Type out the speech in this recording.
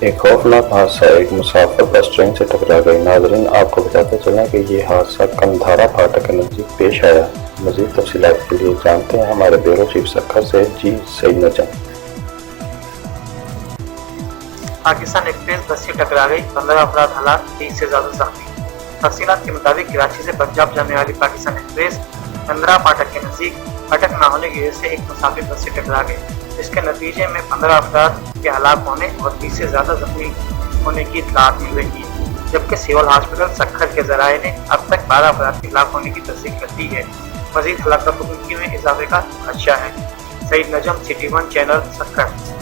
ایک خوفناک حادثہ، ایک مسافر بس ٹرین سے ٹکرا گئی۔ ناظرین آپ کو بتاتے چلیں کہ یہ حادثہ کندھارا پھاٹک کے نزدیک پیش آیا۔ مزید تفصیلات کے لیے جانتے ہیں ہمارے بیورو چیف سکھر سے۔ جی سعید نجم۔ پاکستان ایکسپریس بس سے ٹکرا گئی، 15 افراد ہلاک، 30 سے زیادہ زخمی۔ تفصیلات کے مطابق کراچی سے پنجاب جانے والی پاکستان ایکسپریس کندھارا پھاٹک کے نزدیک پھٹک نہ ہونے کی وجہ سے ایک مسافر بس سے ٹکرا گئی، جس کے نتیجے میں 15 افراد کے ہلاک ہونے اور 30 سے زیادہ زخمی ہونے کی اطلاعات مل رہی ہے، جبکہ سول ہاسپٹل سکھر کے ذرائع نے اب تک 12 افراد کے ہلاک ہونے کی تصدیق کر دی ہے۔ مزید ہلاکتوں کی میں اضافے کا خدشہ ہے۔ سعید نجم، CT1 چینل، سکھر۔